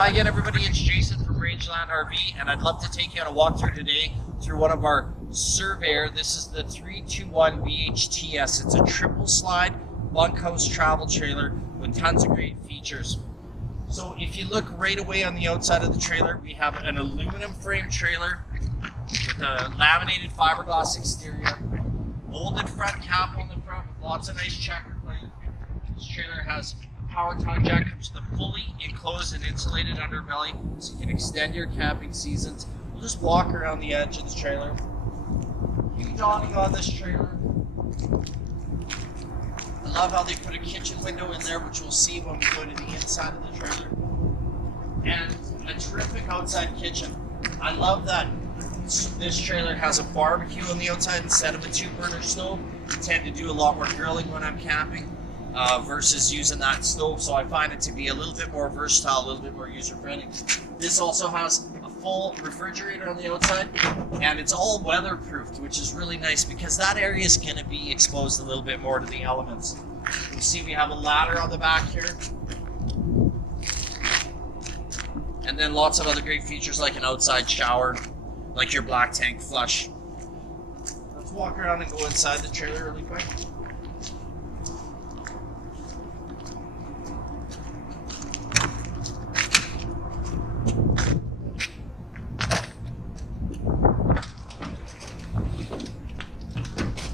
Hi again, everybody. It's Jason from Rangeland RV, and I'd love to take you on a walkthrough today through one of our Surveyor. This is the 321 VHTS. It's a triple slide bunkhouse travel trailer with tons of great features. So if you look right away on the outside of the trailer, we have an aluminum frame trailer with a laminated fiberglass exterior, molded front cap on the front with lots of nice checker plate. This trailer has power tongue jack, comes with a fully enclosed and insulated underbelly, so you can extend your camping seasons. We'll just walk around the edge of the trailer. Huge awning on this trailer. I love how they put a kitchen window in there, which we'll see when we go to the inside of the trailer. And a terrific outside kitchen. I love that this trailer has a barbecue on the outside instead of a 2-burner stove. I tend to do a lot more grilling when I'm camping. Versus using that stove, so I find it to be a little bit more versatile, a little bit more user-friendly. This also has a full refrigerator on the outside, and it's all weatherproofed, which is really nice because that area is going to be exposed a little bit more to the elements. You see we have a ladder on the back here, and then lots of other great features like an outside shower, like your black tank flush. Let's walk around and go inside the trailer really quick.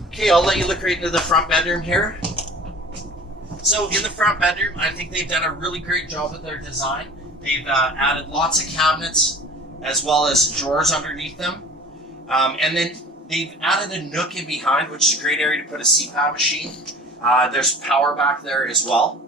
Okay, I'll let you look right into the front bedroom here. So in the front bedroom, I think they've done a really great job with their design. They've added lots of cabinets as well as drawers underneath them. And then they've added a nook in behind, which is a great area to put a CPAP machine. There's power back there as well.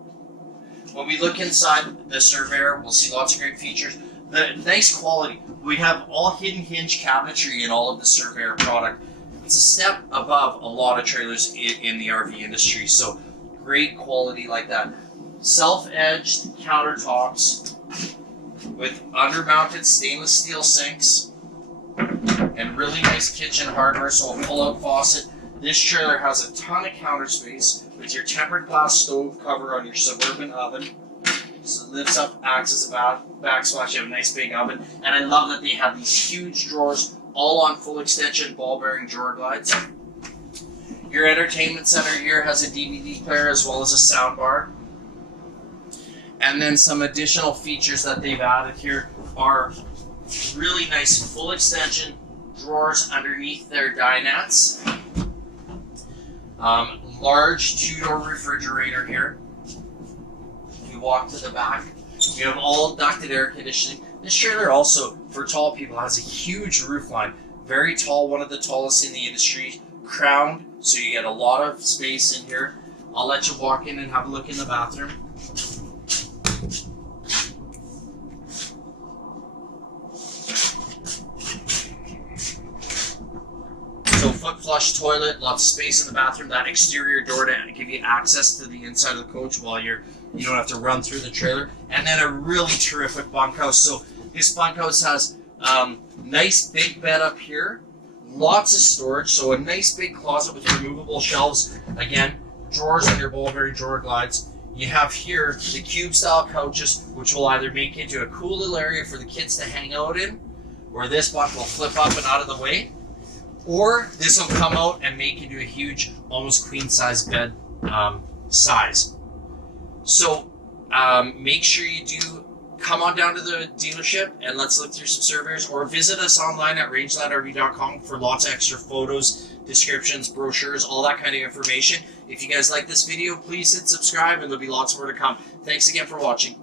When we look inside the Surveyor, we'll see lots of great features. The nice quality. We have all hidden hinge cabinetry in all of the Surveyor product. It's a step above a lot of trailers in the RV industry, so great quality like that. Self-edged countertops with under-mounted stainless steel sinks and really nice kitchen hardware, so a pull-out faucet. This trailer has a ton of counter space with your tempered glass stove cover on your Suburban oven. So it lifts up, acts as a backsplash. You have a nice big oven, and I love that they have these huge drawers all on full extension ball bearing drawer glides. Your entertainment center here has a DVD player as well as a sound bar. And then some additional features that they've added here are really nice full extension drawers underneath their dinettes. Large 2-door refrigerator here. If you walk to the back, you have all ducted air conditioning. This trailer also, for tall people, has a huge roof line. Very tall, one of the tallest in the industry. Crowned, so you get a lot of space in here. I'll let you walk in and have a look in the bathroom. So foot flush toilet, lots of space in the bathroom. That exterior door to give you access to the inside of the coach while you don't have to run through the trailer. And then a really terrific bunkhouse. So this bunkhouse has nice big bed up here, lots of storage. So a nice big closet with removable shelves. Again, drawers on your ball bearing drawer glides. You have here the cube style couches, which will either make into a cool little area for the kids to hang out in, or this bunk will flip up and out of the way, or this will come out and make into a huge, almost queen size bed size. So make sure you do come on down to the dealership and let's look through some Surveyors, or visit us online at rangelandrv.com for lots of extra photos, descriptions, brochures, all that kind of information. If you guys like this video, please hit subscribe and there'll be lots more to come. Thanks again for watching.